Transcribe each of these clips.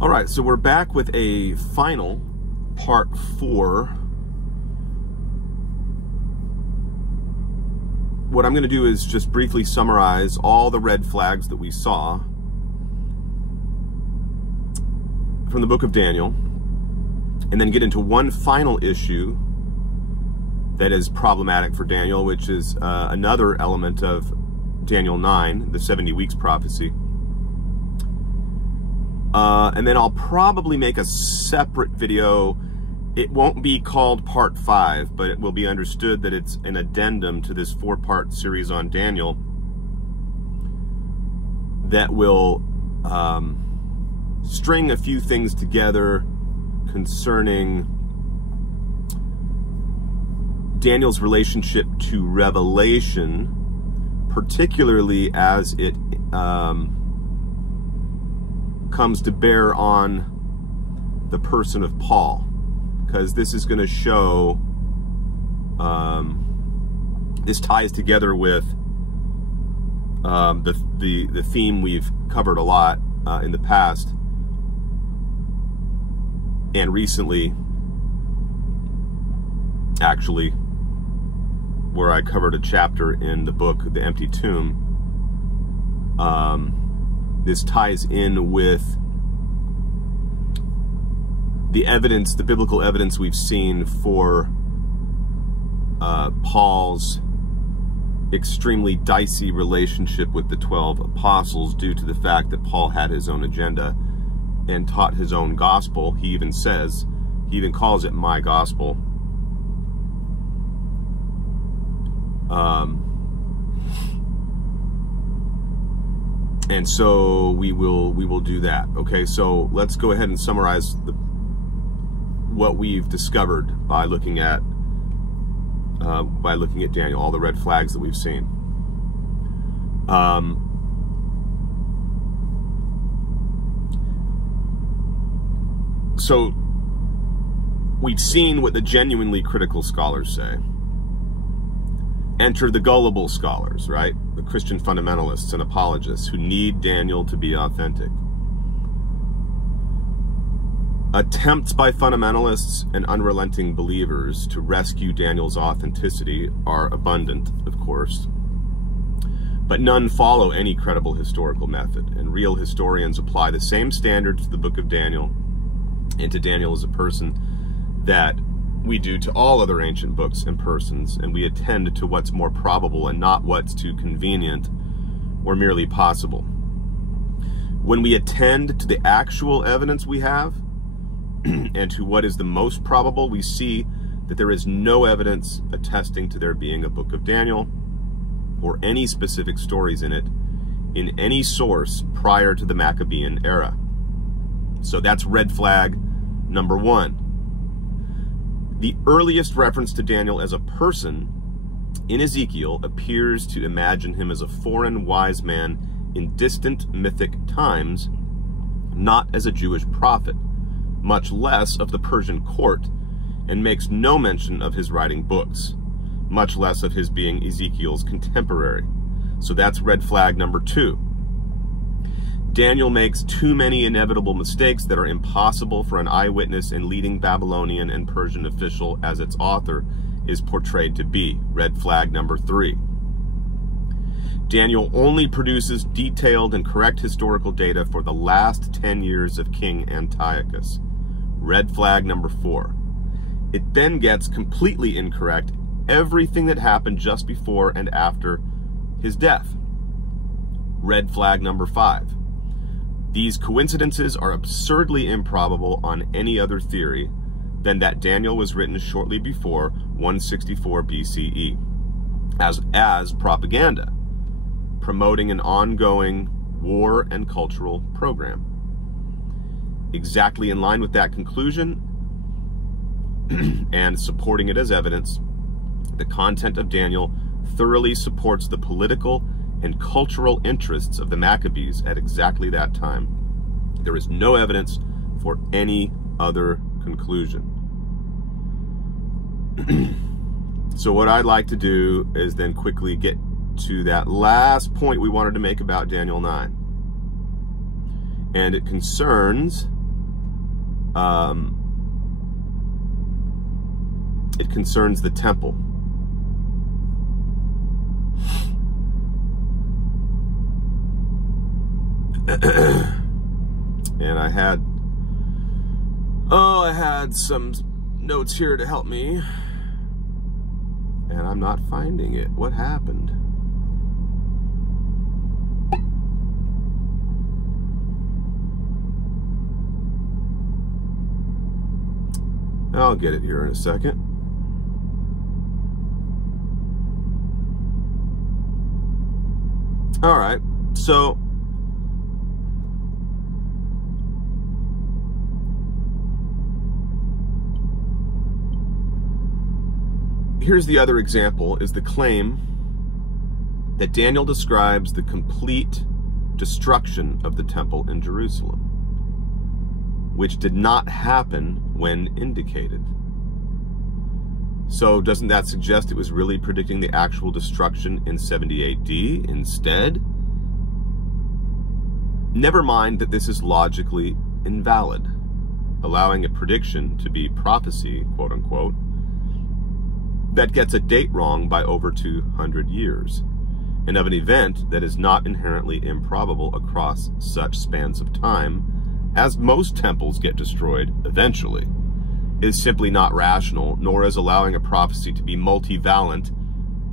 All right, so we're back with a final part 4. What I'm going to do is just briefly summarize all the red flags that we saw from the book of Daniel, and then get into one final issue that is problematic for Daniel, which is another element of Daniel 9, the 70 weeks prophecy. And then I'll probably make a separate video. It won't be called part 5, but it will be understood that it's an addendum to this 4-part series on Daniel that will string a few things together concerning Daniel's relationship to Revelation, particularly as it comes to bear on the person of Paul, because this is going to show, this ties together with the theme we've covered a lot in the past and recently, actually, where I covered a chapter in the book, The Empty Tomb. This ties in with the evidence, the biblical evidence we've seen for Paul's extremely dicey relationship with the 12 apostles due to the fact that Paul had his own agenda and taught his own gospel. He even says, he even calls it my gospel. And so we will do that. Okay, so let's go ahead and summarize what we've discovered by looking at Daniel, all the red flags that we've seen. So we've seen what the genuinely critical scholars say. Enter the gullible scholars, right? The Christian fundamentalists and apologists who need Daniel to be authentic. Attempts by fundamentalists and unrelenting believers to rescue Daniel's authenticity are abundant, of course, but none follow any credible historical method, and real historians apply the same standards to the book of Daniel and to Daniel as a person that we do to all other ancient books and persons, and we attend to what's more probable and not what's too convenient or merely possible. When we attend to the actual evidence we have and to what is the most probable, we see that there is no evidence attesting to there being a book of Daniel or any specific stories in it in any source prior to the Maccabean era. So that's red flag number 1. The earliest reference to Daniel as a person in Ezekiel appears to imagine him as a foreign wise man in distant mythic times, not as a Jewish prophet, much less of the Persian court, and makes no mention of his writing books, much less of his being Ezekiel's contemporary. So that's red flag number 2. Daniel makes too many inevitable mistakes that are impossible for an eyewitness and leading Babylonian and Persian official as its author is portrayed to be. Red flag number 3. Daniel only produces detailed and correct historical data for the last 10 years of King Antiochus. Red flag number 4. It then gets completely incorrect everything that happened just before and after his death. Red flag number 5. These coincidences are absurdly improbable on any other theory than that Daniel was written shortly before 164 BCE as propaganda, promoting an ongoing war and cultural program. Exactly in line with that conclusion and supporting it as evidence, the content of Daniel thoroughly supports the political and cultural interests of the Maccabees at exactly that time. There is no evidence for any other conclusion. So what I'd like to do is then quickly get to that last point we wanted to make about Daniel 9. And it concerns It concerns the temple. And I had some notes here to help me, and I'm not finding it. What happened? I'll get it here in a second. All right, so here's the other example, is the claim that Daniel describes the complete destruction of the temple in Jerusalem, which did not happen when indicated. So doesn't that suggest it was really predicting the actual destruction in 70 AD instead? Never mind that this is logically invalid, allowing a prediction to be prophecy, quote unquote, that gets a date wrong by over 200 years, and of an event that is not inherently improbable across such spans of time, as most temples get destroyed eventually, is simply not rational, nor is allowing a prophecy to be multivalent,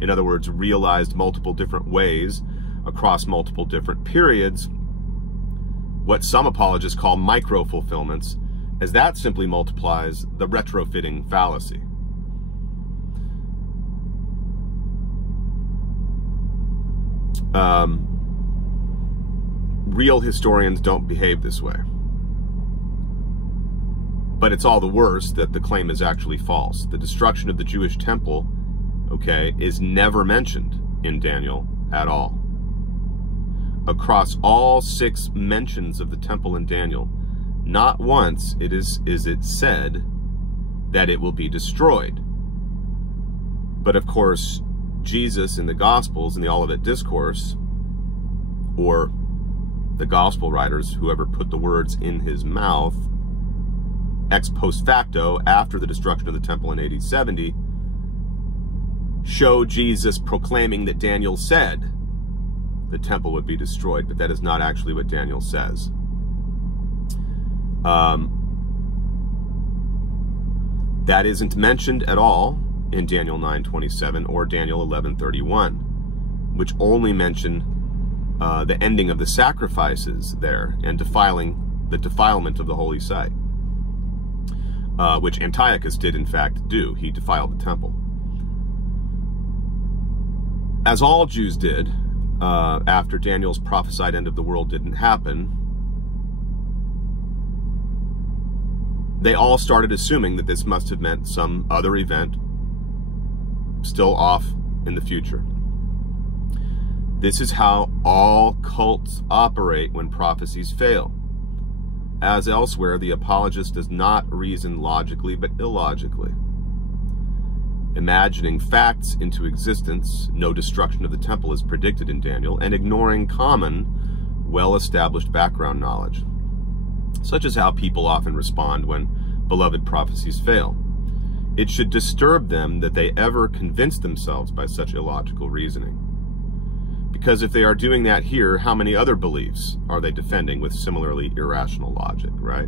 in other words, realized multiple different ways across multiple different periods, what some apologists call micro-fulfillments, as that simply multiplies the retrofitting fallacy. Real historians don't behave this way. But it's all the worse that the claim is actually false. The destruction of the Jewish temple, okay, is never mentioned in Daniel at all. Across all 6 mentions of the temple in Daniel, not once is it said that it will be destroyed. But of course, Jesus in the Gospels, in the Olivet Discourse, or the Gospel writers, whoever put the words in his mouth, ex post facto, after the destruction of the temple in AD 70, show Jesus proclaiming that Daniel said the temple would be destroyed, but that is not actually what Daniel says. That isn't mentioned at all in Daniel 9:27 or Daniel 11:31, which only mention the ending of the sacrifices there and the defilement of the holy site, which Antiochus did in fact do. He defiled the temple, as all Jews did after Daniel's prophesied end of the world didn't happen. They all started assuming that this must have meant some other event still off in the future. This is how all cults operate when prophecies fail. As elsewhere, the apologist does not reason logically but illogically, imagining facts into existence. No destruction of the temple is predicted in Daniel, and ignoring common, well-established background knowledge, such as how people often respond when beloved prophecies fail. It should disturb them that they ever convince themselves by such illogical reasoning. Because if they are doing that here, how many other beliefs are they defending with similarly irrational logic, right?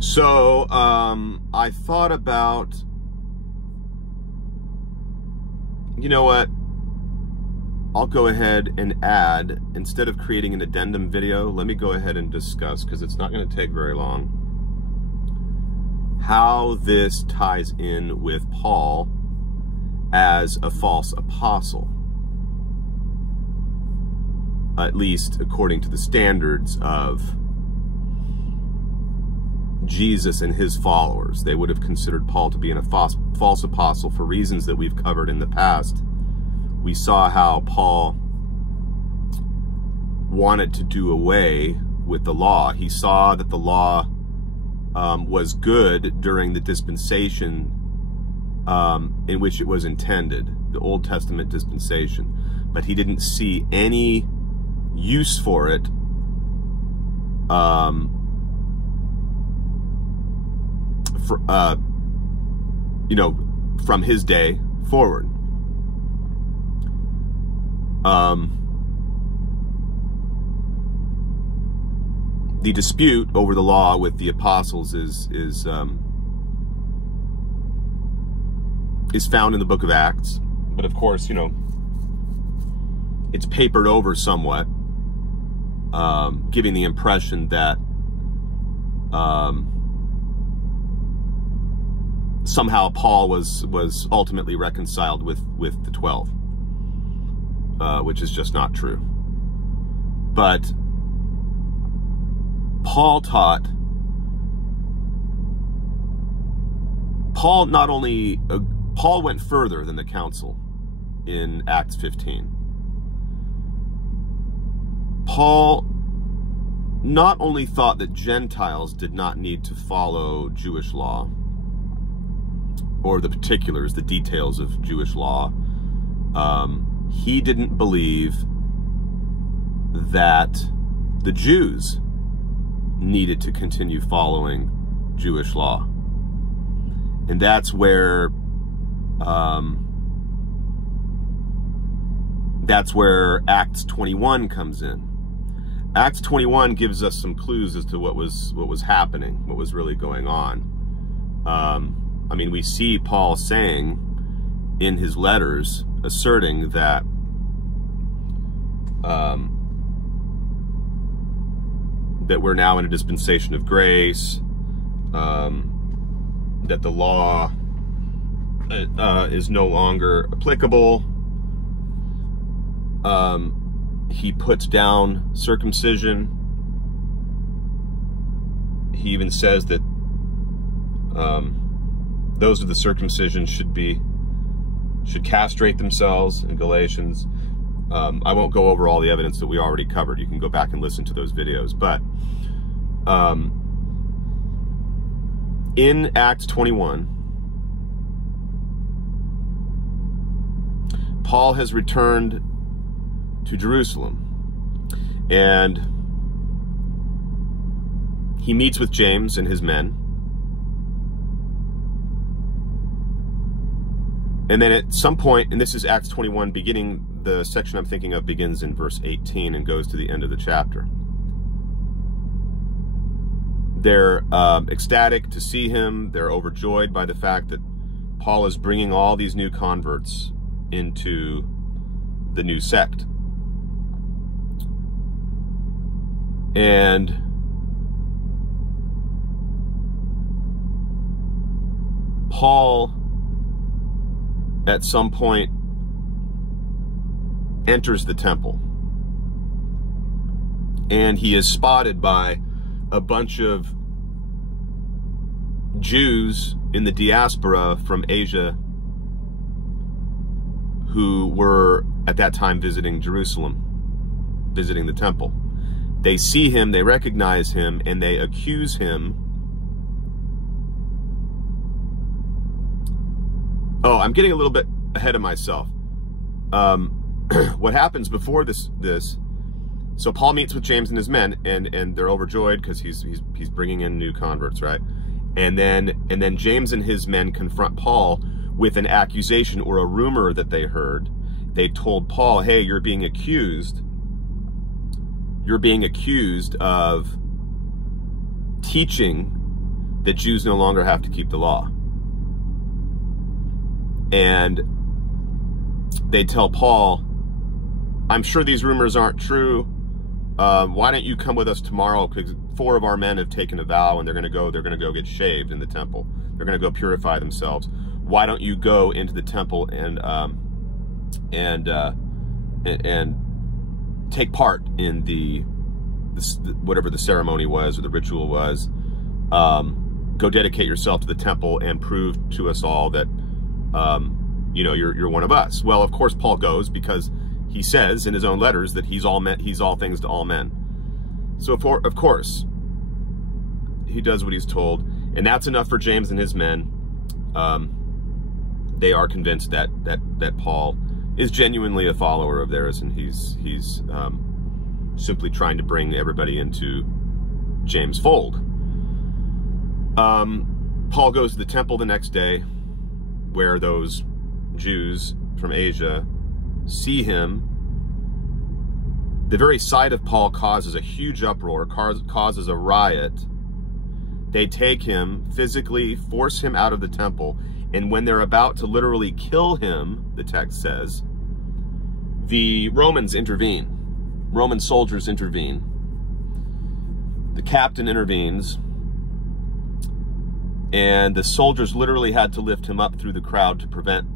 So I thought about, you know what? I'll go ahead and add, instead of creating an addendum video, let me go ahead and discuss, because it's not going to take very long, how this ties in with Paul as a false apostle, at least according to the standards of Jesus and his followers. They would have considered Paul to be a false apostle for reasons that we've covered in the past. We saw how Paul wanted to do away with the law. He saw that the law was good during the dispensation in which it was intended, the Old Testament dispensation, but he didn't see any use for it you know, from his day forward. The dispute over the law with the apostles is found in the book of Acts, but of course, you know, it's papered over somewhat, giving the impression that somehow Paul was ultimately reconciled with the 12, which is just not true. But Paul taught. Paul went further than the council in Acts 15. Paul not only thought that Gentiles did not need to follow Jewish law, or the particulars, the details of Jewish law. He didn't believe that the Jews needed to continue following Jewish law. And that's where Acts 21 comes in. Acts 21 gives us some clues as to what was happening, what was really going on. I mean, we see Paul saying in his letters, asserting that that we're now in a dispensation of grace, that the law is no longer applicable. He puts down circumcision. He even says that those of the circumcision should castrate themselves in Galatians. I won't go over all the evidence that we already covered. You can go back and listen to those videos. But in Acts 21, Paul has returned to Jerusalem, and he meets with James and his men. And then at some point, and this is Acts 21, the section I'm thinking of begins in verse 18 and goes to the end of the chapter. They're ecstatic to see him. They're overjoyed by the fact that Paul is bringing all these new converts into the new sect. And Paul, at some point, enters the temple, and he is spotted by a bunch of Jews in the diaspora from Asia who were at that time visiting Jerusalem, visiting the temple. They see him, they recognize him, and they accuse him. Oh, I'm getting a little bit ahead of myself. What happens before this? So Paul meets with James and his men, and they're overjoyed because he's bringing in new converts, right? And then James and his men confront Paul with an accusation or a rumor that they heard. They told Paul, "Hey, you're being accused of teaching that Jews no longer have to keep the law." And they tell Paul, "I'm sure these rumors aren't true. Why don't you come with us tomorrow? Because 4 of our men have taken a vow, and they're going to go get shaved in the temple. They're going to go purify themselves. Why don't you go into the temple and take part in the whatever the ceremony was or the ritual was? Go dedicate yourself to the temple and prove to us all that you know, you're one of us." Well, of course Paul goes, because he says in his own letters that he's all things to all men. So of course he does what he's told, and that's enough for James and his men. They are convinced that Paul is genuinely a follower of theirs, and he's simply trying to bring everybody into James' fold. Paul goes to the temple the next day, where those Jews from Asia see him. The very sight of Paul causes a huge uproar, causes a riot. They take him, physically force him out of the temple, and when they're about to literally kill him, the text says, the Romans intervene. Roman soldiers intervene. The captain intervenes, and the soldiers literally had to lift him up through the crowd to prevent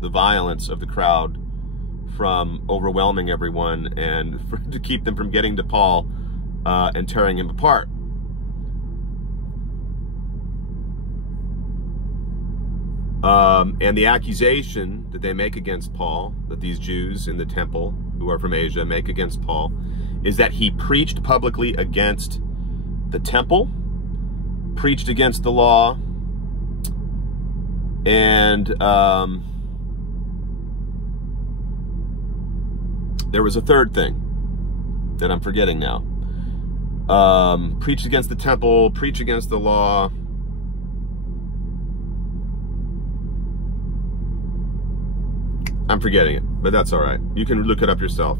the violence of the crowd from overwhelming everyone, and to keep them from getting to Paul and tearing him apart. And the accusation that they make against Paul, that these Jews in the temple who are from Asia make against Paul, is that he preached publicly against the temple, preached against the law, and there was a third thing that I'm forgetting now. Preached against the temple, preached against the law. I'm forgetting it, but that's all right. You can look it up yourself.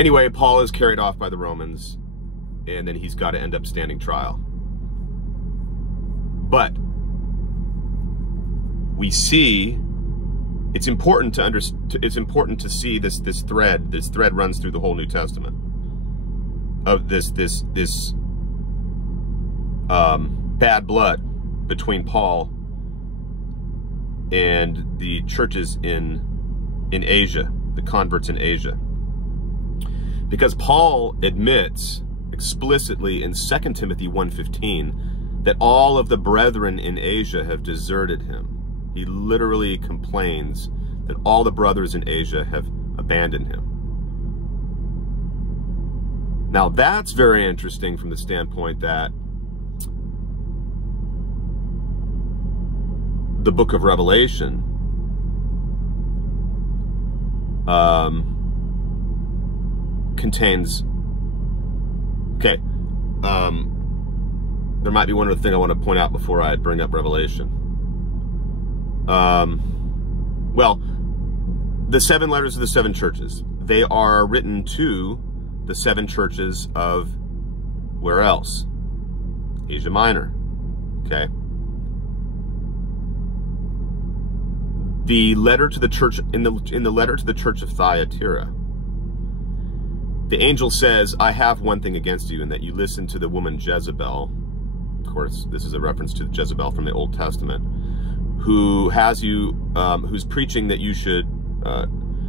Anyway, Paul is carried off by the Romans, and then he's got to end up standing trial. But we see it's important to see this thread. This thread runs through the whole New Testament of this bad blood between Paul and the churches in Asia, the converts in Asia. Because Paul admits explicitly in 2 Timothy 1:15 that all of the brethren in Asia have deserted him. He literally complains that all the brothers in Asia have abandoned him. Now that's very interesting from the standpoint that the book of Revelation contains, okay, there might be one other thing I want to point out before I bring up Revelation. Well, the 7 letters of the 7 churches, they are written to the 7 churches of where else? Asia Minor, okay? The letter to the church, in the letter to the church of Thyatira, the angel says, I have one thing against you, in that you listen to the woman Jezebel. Of course, this is a reference to Jezebel from the Old Testament, who has you, who's preaching that you should,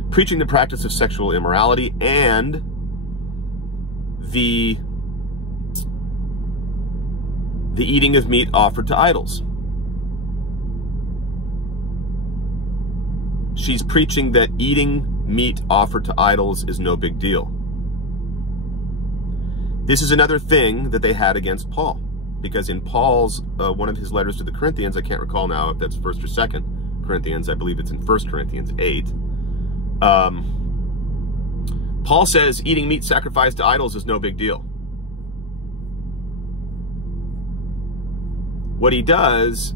preaching the practice of sexual immorality and the eating of meat offered to idols. She's preaching that eating meat offered to idols is no big deal. This is another thing that they had against Paul, because in Paul's, one of his letters to the Corinthians, I can't recall now if that's 1st or 2nd Corinthians, I believe it's in 1 Corinthians 8, Paul says eating meat sacrificed to idols is no big deal. What he does,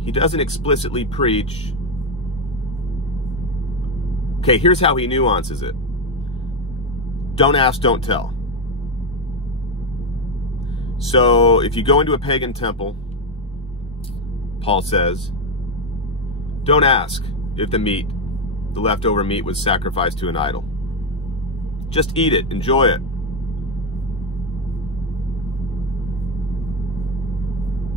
he doesn't explicitly preach. Okay, here's how he nuances it. Don't ask, don't tell. So if you go into a pagan temple, Paul says, don't ask if the leftover meat was sacrificed to an idol. Just eat it, enjoy it.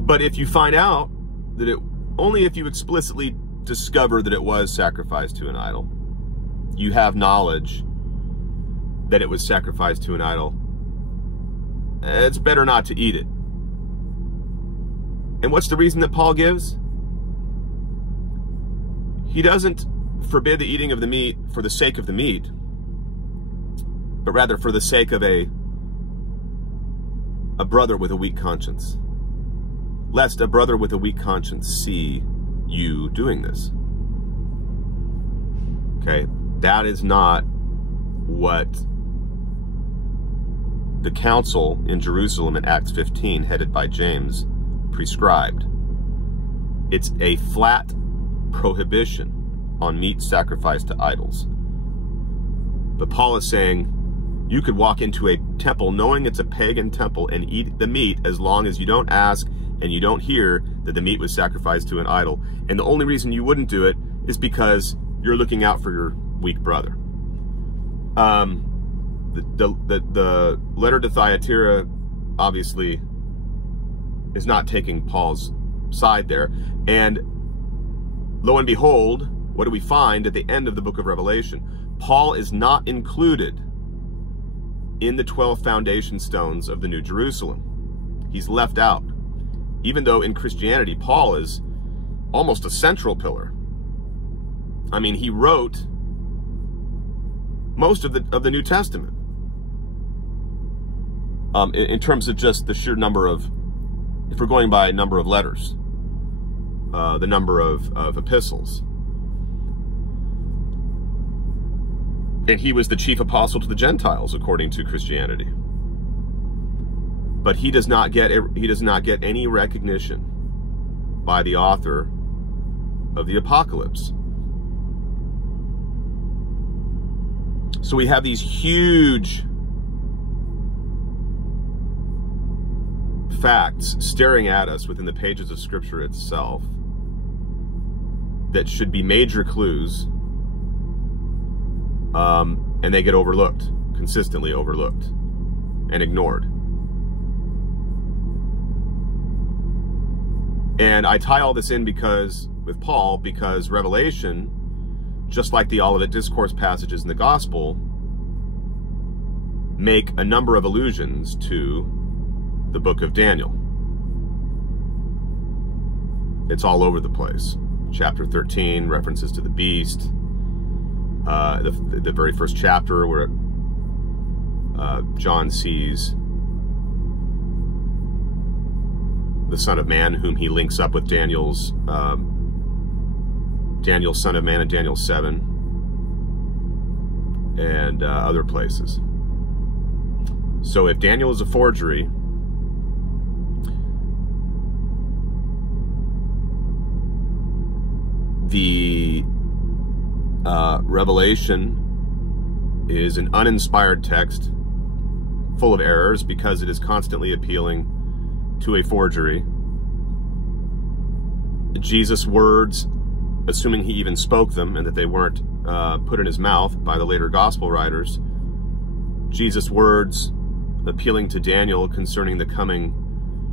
But if you find out that only if you explicitly discover that it was sacrificed to an idol, you have knowledge that it was sacrificed to an idol, it's better not to eat it. And what's the reason that Paul gives? He doesn't forbid the eating of the meat for the sake of the meat, but rather for the sake of a brother with a weak conscience. Lest a brother with a weak conscience see you doing this. Okay? that is not what the council in Jerusalem in Acts 15, headed by James, prescribed. It's a flat prohibition on meat sacrificed to idols. But Paul is saying you could walk into a temple knowing it's a pagan temple and eat the meat as long as you don't ask and you don't hear that the meat was sacrificed to an idol. And the only reason you wouldn't do it is because you're looking out for your weak brother. The letter to Thyatira obviously is not taking Paul's side there. And lo and behold, what do we find at the end of the book of Revelation? Paul is not included in the 12 foundation stones of the New Jerusalem. He's left out. Even though in Christianity, Paul is almost a central pillar. I mean, he wrote most of the New Testament. In terms of just the sheer number of, if we're going by number of letters, the number of epistles. And he was the chief apostle to the Gentiles, according to Christianity. But he does not get any recognition by the author of the Apocalypse. So we have these huge facts staring at us within the pages of Scripture itself that should be major clues, and they get overlooked, consistently overlooked and ignored. And I tie all this in with Paul because Revelation, just like the Olivet Discourse passages in the Gospel, make a number of allusions to the book of Daniel. It's all over the place. Chapter 13, references to the beast. The very first chapter where John sees the Son of Man, whom he links up with Daniel's Son of Man in Daniel 7, and other places. So if Daniel is a forgery, the Revelation is an uninspired text full of errors because it is constantly appealing to a forgery. Jesus' words, assuming he even spoke them and that they weren't put in his mouth by the later gospel writers, Jesus' words appealing to Daniel concerning the coming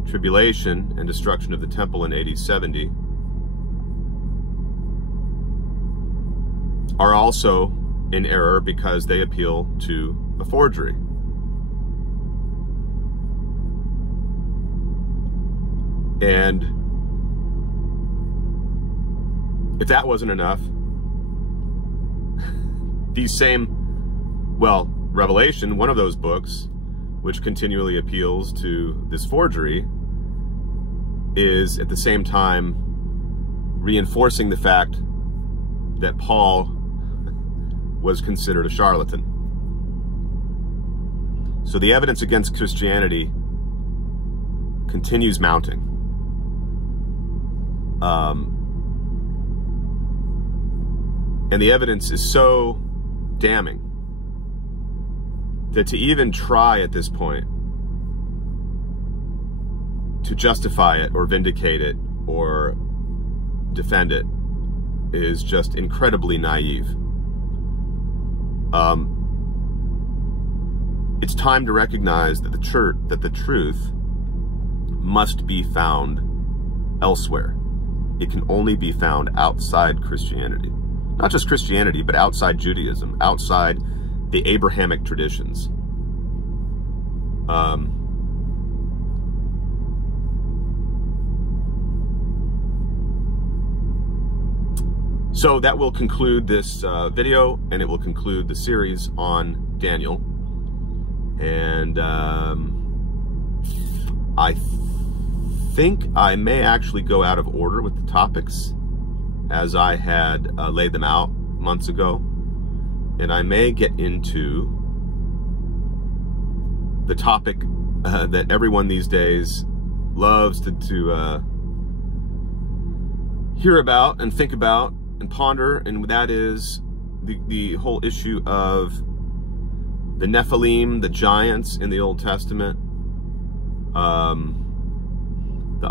tribulation and destruction of the temple in AD 70 are also in error because they appeal to a forgery. And if that wasn't enough, these same, well, Revelation, one of those books, which continually appeals to this forgery, is at the same time reinforcing the fact that Paul was considered a charlatan. So the evidence against Christianity continues mounting. And the evidence is so damning that to even try at this point to justify it or vindicate it or defend it is just incredibly naive. It's time to recognize that the truth must be found elsewhere. It can only be found outside Christianity. Not just Christianity, but outside Judaism, outside the Abrahamic traditions. So that will conclude this video, and it will conclude the series on Daniel. And I think I may actually go out of order with the topics as I had laid them out months ago. and I may get into the topic that everyone these days loves to hear about and think about and ponder, and that is the whole issue of the Nephilim, the giants in the Old Testament, the